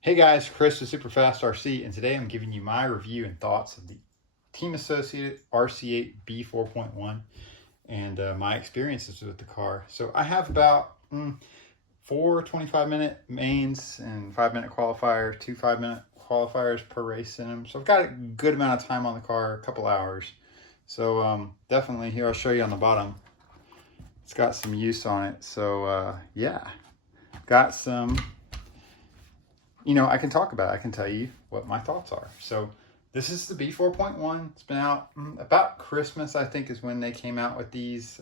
Hey guys, Chris with Superfast RC, and today I'm giving you my review and thoughts of the team associated RC8B4.1 and my experiences with the car. So I have about 4 25-minute mains and 5-minute qualifiers, 2 5-minute qualifiers per race in them. So I've got a good amount of time on the car, a couple hours. So definitely here, I'll show you on the bottom. It's got some use on it. So yeah, got some. I can talk about it. I can tell you what my thoughts are. So this is the B4.1. It's been out about Christmas, I think, is when they came out with these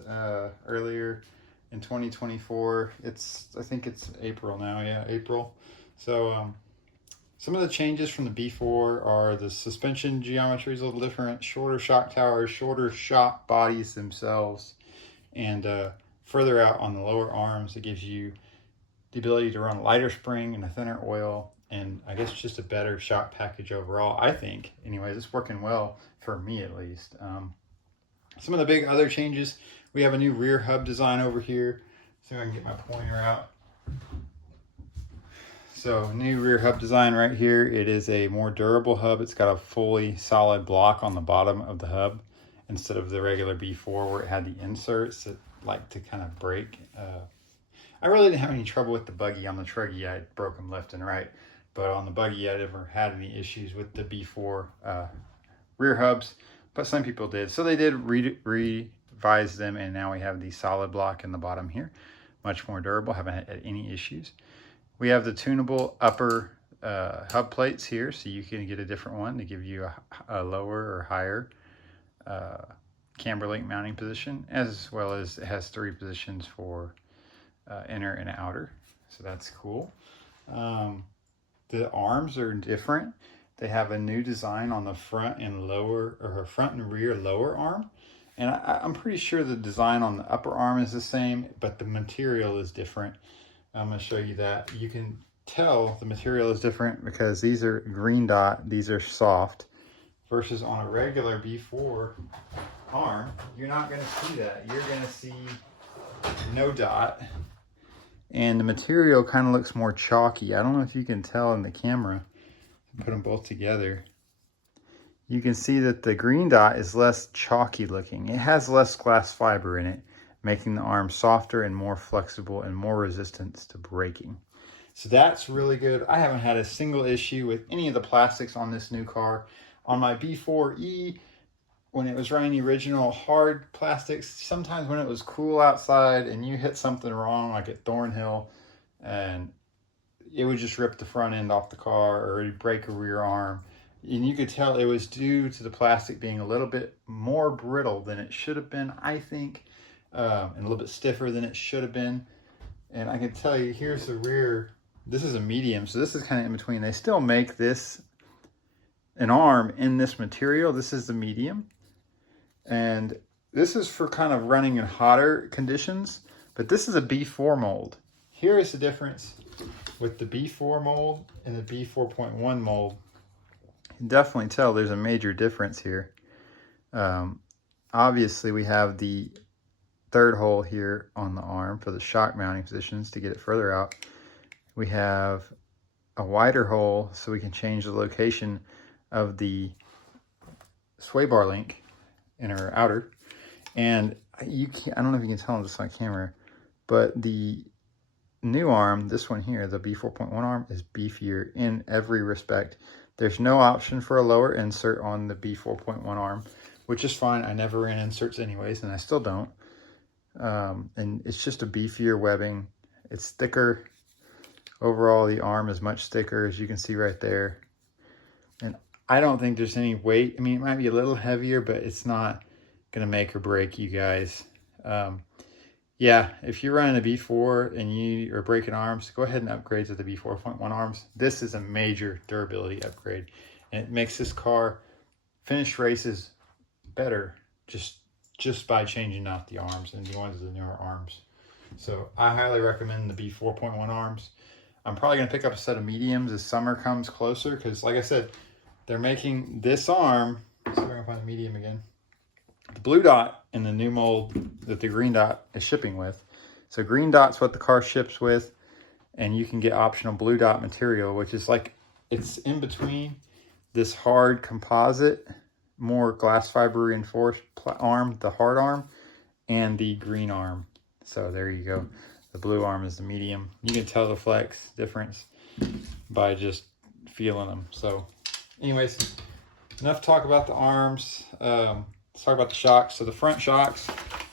earlier in 2024. I think it's April now. Yeah, April. So some of the changes from the B4 are the suspension geometry is a little different, shorter shock towers, shorter shock bodies themselves, and further out on the lower arms, it gives you the ability to run a lighter spring and a thinner oil, and I guess just a better shock package overall, I think. Anyways, it's working well for me at least. Some of the big other changes, we have a new rear hub design over here. See if I can get my pointer out. So new rear hub design right here. It is a more durable hub. It's got a fully solid block on the bottom of the hub instead of the regular B4 where it had the inserts that like to kind of break. I really didn't have any trouble with the buggy. On the Truggy, I broke them left and right. But on the buggy, I never had any issues with the B4 rear hubs. But some people did. So they did revise them, and now we have the solid block in the bottom here. Much more durable. Haven't had any issues. We have the tunable upper hub plates here, so you can get a different one to give you a lower or higher camber link mounting position, as well as it has 3 positions for inner and outer, so that's cool. The arms are different. They have a new design on the front and lower, or front and rear lower arm, and I'm pretty sure the design on the upper arm is the same, but the material is different. I'm going to show you that. You can tell the material is different because these are green dot, these are soft, versus on a regular B4 arm, you're not going to see that. You're going to see no dot. And the material kind of looks more chalky. I don't know if you can tell in the camera. Put them both together. You can see that the green dot is less chalky looking. It has less glass fiber in it, making the arm softer and more flexible and more resistant to braking. So that's really good. I haven't had a single issue with any of the plastics on this new car. On my B4E, when it was running the original hard plastics, sometimes when it was cool outside and you hit something wrong, like at Thornhill, and it would just rip the front end off the car, or it'd break a rear arm. And you could tell it was due to the plastic being a little bit more brittle than it should have been, I think, and a little bit stiffer than it should have been. And I can tell you, here's the rear. This is a medium, so this is kind of in between. They still make this an arm in this material. This is the medium. And this is for kind of running in hotter conditions, but this is a B4 mold. Here is the difference with the B4 mold and the B4.1 mold. You can definitely tell there's a major difference here. Obviously, we have the 3rd hole here on the arm for the shock mounting positions to get it further out. We have a wider hole so we can change the location of the sway bar link, inner or outer. And I don't know if you can tell this on camera, but the new arm, this one here, the B4.1 arm, is beefier in every respect. There's no option for a lower insert on the B4.1 arm, which is fine. I never ran inserts anyways, and I still don't. And it's just a beefier webbing. It's thicker. Overall, the arm is much thicker, as you can see right there. And I don't think there's any weight. I mean, it might be a little heavier, but it's not going to make or break you guys. Yeah, if you're running a B4 and you are breaking arms, go ahead and upgrade to the B4.1 arms. This is a major durability upgrade, and it makes this car finish races better just by changing out the arms and going to the newer arms. So I highly recommend the B4.1 arms. I'm probably going to pick up a set of mediums as summer comes closer, because like I said, they're making this arm. Let's see if I can find the medium again. The blue dot in the new mold that the green dot is shipping with. So green dot's what the car ships with, And you can get optional blue dot material, which is like, it's in between this hard composite, more glass fiber reinforced arm, the hard arm, and the green arm. So there you go. The blue arm is the medium. You can tell the flex difference by just feeling them. So anyways, enough talk about the arms. Let's talk about the shocks. So the front shocks,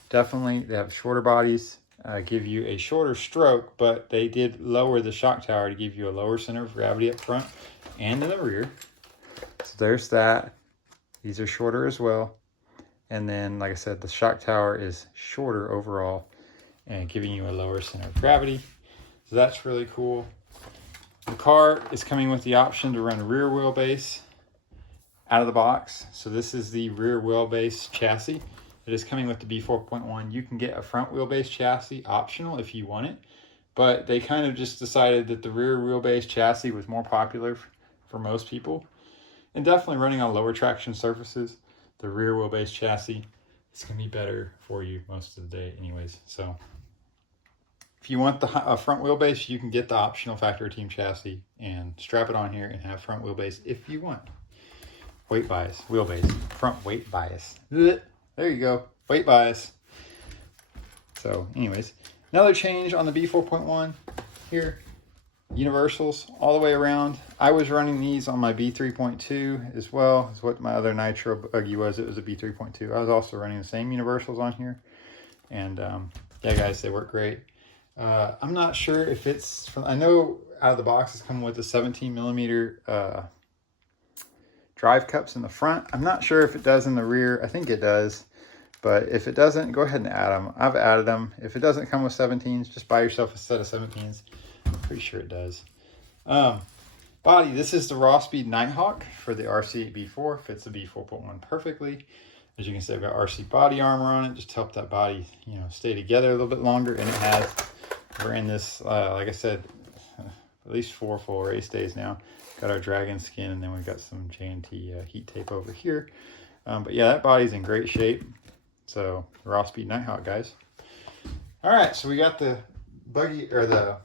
definitely, they have shorter bodies, give you a shorter stroke, but they did lower the shock tower to give you a lower center of gravity up front and in the rear. So there's that. These are shorter as well. And then, like I said, the shock tower is shorter overall and giving you a lower center of gravity. So that's really cool. The car is coming with the option to run rear wheelbase out of the box. So this is the rear wheelbase chassis. It is coming with the B4.1. You can get a front wheelbase chassis optional if you want it, but they kind of just decided that the rear wheelbase chassis was more popular for most people. And definitely running on lower traction surfaces, the rear wheelbase chassis is going to be better for you most of the day anyways. So if you want the front wheelbase, you can get the optional factory team chassis and strap it on here and have front wheelbase if you want. Weight bias, wheelbase, front weight bias. There you go, weight bias. So anyways, another change on the B4.1 here. Universals all the way around. I was running these on my B3.2 as well as what my other nitro buggy was. It was a B3.2. I was also running the same universals on here. And yeah, guys, they work great. I'm not sure if it's from, I know out of the box it's coming with the 17mm drive cups in the front. I'm not sure if it does in the rear. I think it does. But if it doesn't, go ahead and add them. I've added them. If it doesn't come with 17s, just buy yourself a set of 17s. I'm pretty sure it does. Body, this is the raw speed Nighthawk for the RC8B4. Fits the B4.1 perfectly. As you can see, I've got RC body armor on it, just to help that body, you know, stay together a little bit longer. And it has, we're in this, like I said, at least 4 full race days now. Got our dragon skin, and then we've got some J&T heat tape over here. But yeah, that body's in great shape. So raw speed Nighthawk, guys. All right, so we got the buggy, or the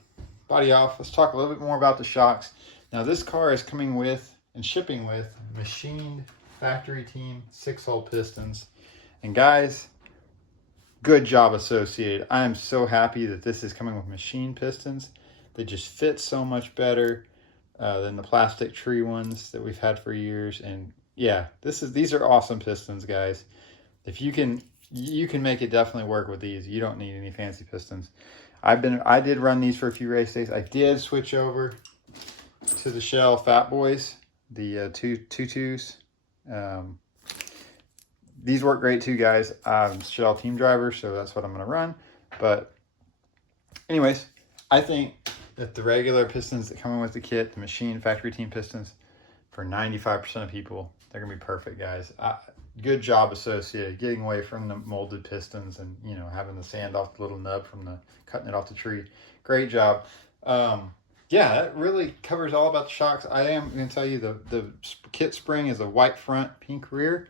body off. Let's talk a little bit more about the shocks. Now this car is coming with and shipping with machined factory team 6-hole pistons. And guys, good job Associated. I am so happy that this is coming with machined pistons. They just fit so much better than the plastic tree ones that we've had for years. And yeah, these are awesome pistons, guys. If you can make it definitely work with these. You don't need any fancy pistons. I did run these for a few race days. I did switch over to the Shell Fat Boys, the 2.2s. These work great too, guys. I'm Shell team driver, so that's what I'm going to run. But anyways, I think that the regular pistons that come in with the kit, the machine factory team pistons, for 95% of people, they're going to be perfect, guys. Good job Associated, getting away from the molded pistons and, you know, having the sand off the little nub from the cutting it off the tree. Great job. Yeah, that really covers all about the shocks. I am going to tell you the kit spring is a white front, pink rear,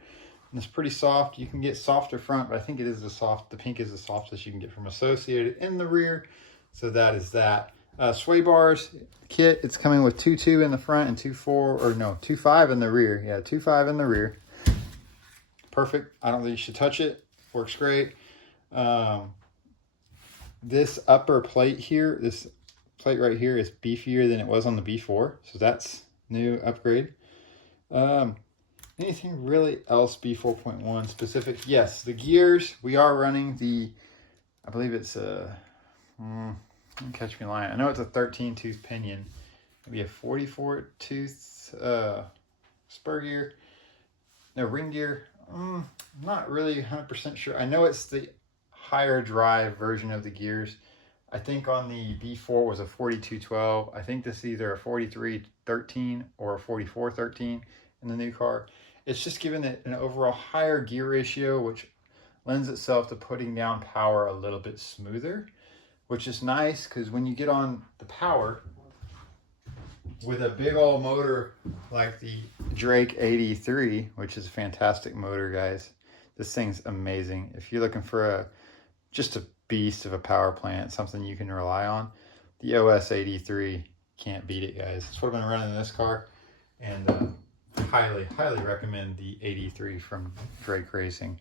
and it's pretty soft. You can get softer front, but I think it is the pink is the softest you can get from Associated in the rear. So that is that. Sway bars kit, it's coming with 2.2 in the front and 2.5 in the rear. Yeah, 2.5 in the rear. Perfect. I don't think you should touch it. Works great. This upper plate here, this plate right here is beefier than it was on the B4. So that's new upgrade. Anything really else B4.1 specific? Yes, the gears. We are running the, I believe it's a, don't catch me lying. I know it's a 13-tooth pinion. Maybe a 44-tooth spur gear. No, ring gear. I'm not really 100% sure. I know it's the higher drive version of the gears. I think on the B4 was a 4212. I think this is either a 4313 or a 4413 in the new car. It's just giving it an overall higher gear ratio, which lends itself to putting down power a little bit smoother, which is nice because when you get on the power with a big old motor like the Drake 83, which is a fantastic motor, guys. This thing's amazing. If you're looking for just a beast of a power plant, something you can rely on, the OS83 can't beat it, guys. That's what I've been running in this car, and highly recommend the 83 from Drake Racing.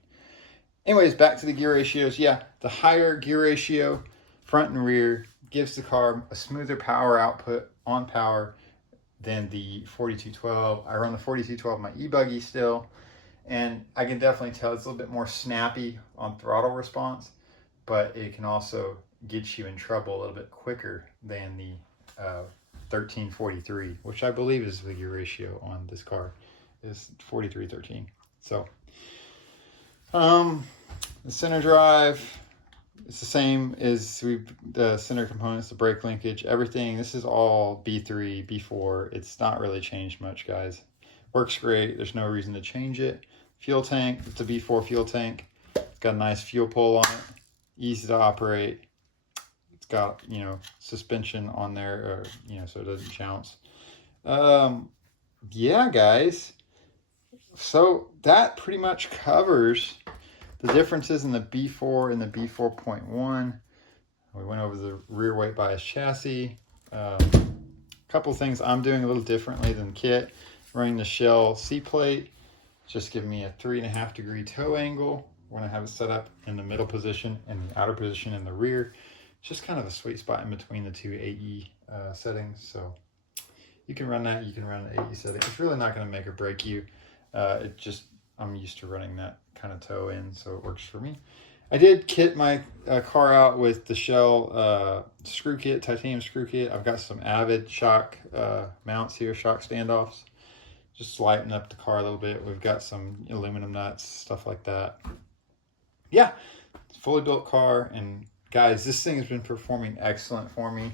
Anyways, back to the gear ratios. Yeah, the higher gear ratio, front and rear, gives the car a smoother power output on power than the 4212. I run the 4212 my e-buggy still, and I can definitely tell it's a little bit more snappy on throttle response, but it can also get you in trouble a little bit quicker than the 1343, which I believe is the gear ratio on this car, is 4313. So the center drive, it's the same as the center components, the brake linkage, everything. This is all B3, B4. It's not really changed much, guys. Works great. There's no reason to change it. Fuel tank, it's a B4 fuel tank. It's got a nice fuel pull on it. Easy to operate. It's got, you know, suspension on there, or, you know, so it doesn't bounce. Yeah, guys. So that pretty much covers the differences in the B4 and the B4.1. We went over the rear weight bias chassis. A couple of things I'm doing a little differently than Kit. Running the Shell C-plate, just giving me a 3.5 degree toe angle when I have it set up in the middle position and the outer position in the rear. It's just kind of a sweet spot in between the two AE settings. So you can run that, you can run an AE setting. It's really not going to make or break you. It just, I'm used to running that kind of toe in, so it works for me. I did kit my car out with the Shell screw kit, titanium screw kit. I've got some Avid shock mounts here, shock standoffs. Just lighten up the car a little bit. We've got some aluminum nuts, stuff like that. Yeah, it's a fully built car, and guys, this thing has been performing excellent for me.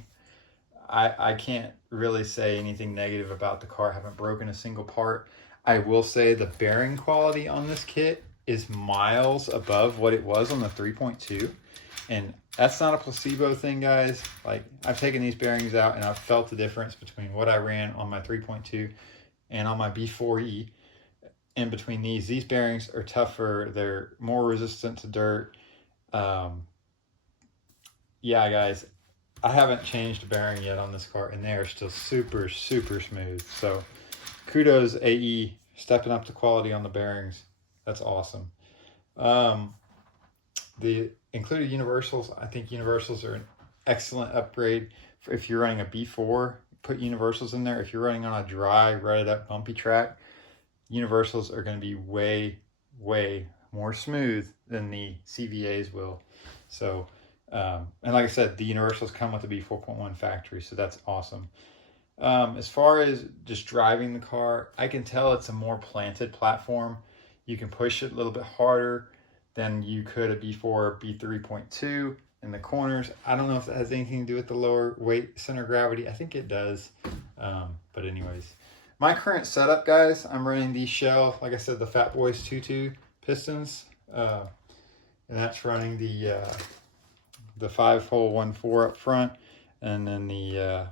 I can't really say anything negative about the car. I haven't broken a single part. I will say the bearing quality on this kit is miles above what it was on the 3.2. And that's not a placebo thing, guys. Like, I've taken these bearings out and I've felt the difference between what I ran on my 3.2 and on my B4E. And between these bearings are tougher. They're more resistant to dirt. Yeah, guys, I haven't changed a bearing yet on this car, and they are still super smooth. So kudos AE, stepping up the quality on the bearings. That's awesome. The included universals, I think universals are an excellent upgrade. If you're running a B4, put universals in there. If you're running on a dry, rutted up, bumpy track, universals are going to be way more smooth than the CVAs will. So, and like I said, the universals come with the B4.1 factory, so that's awesome. As far as just driving the car, I can tell it's a more planted platform. You can push it a little bit harder than you could a B4 B3.2 in the corners. I don't know if that has anything to do with the lower weight center of gravity. I think it does. But anyways, my current setup, guys, I'm running the Shell, like I said, the Fat Boys 2.2 pistons. And that's running the 5-hole 1.4 up front, and then the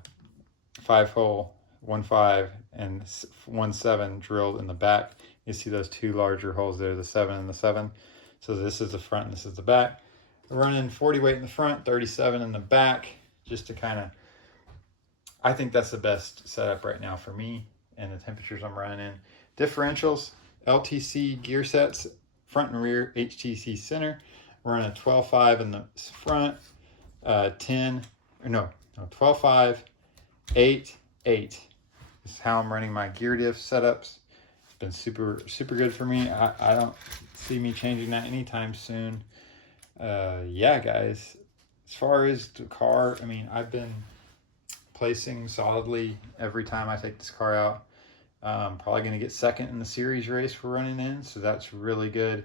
5-hole 1.5 and 1.7 drilled in the back. You see those two larger holes there, the 7 and the 7. So this is the front and this is the back. We're running 40 weight in the front, 37 in the back, just to kind of, I think that's the best setup right now for me and the temperatures I'm running in. Differentials, LTC gear sets, front and rear, HTC center. We're running a 12.5 in the front, 12.5, 8, 8. This is how I'm running my gear diff setups. It's been super good for me. I don't see me changing that anytime soon. Yeah, guys, as far as the car, I mean, I've been placing solidly every time I take this car out. Probably going to get second in the series race we're running in, so that's really good.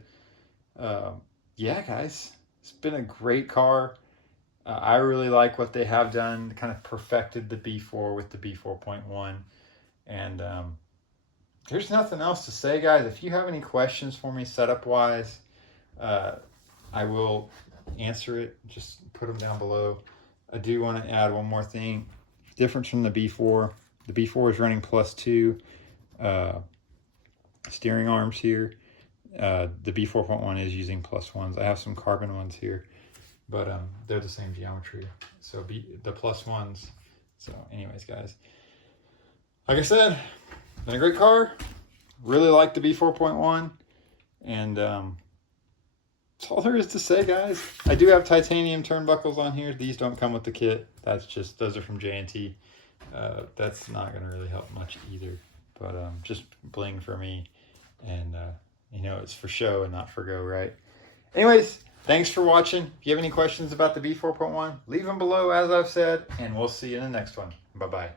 Yeah, guys, it's been a great car. I really like what they have done, kind of perfected the B4 with the B4.1. And there's nothing else to say, guys. If you have any questions for me setup-wise, I will answer it. Just put them down below. I do want to add one more thing. Difference from the B4. The B4 is running +2 steering arms here. The B4.1 is using +1s. I have some carbon ones here. but they're the same geometry. So the plus ones. So anyways, guys, like I said, been a great car. Really like the B4.1, and that's all there is to say, guys. I do have titanium turnbuckles on here. These don't come with the kit. That's just, those are from J&T. That's not going to really help much either, but just bling for me, and you know, it's for show and not for go, right? Anyways, thanks for watching. If you have any questions about the B4.1, leave them below, as I've said, and we'll see you in the next one. Bye-bye.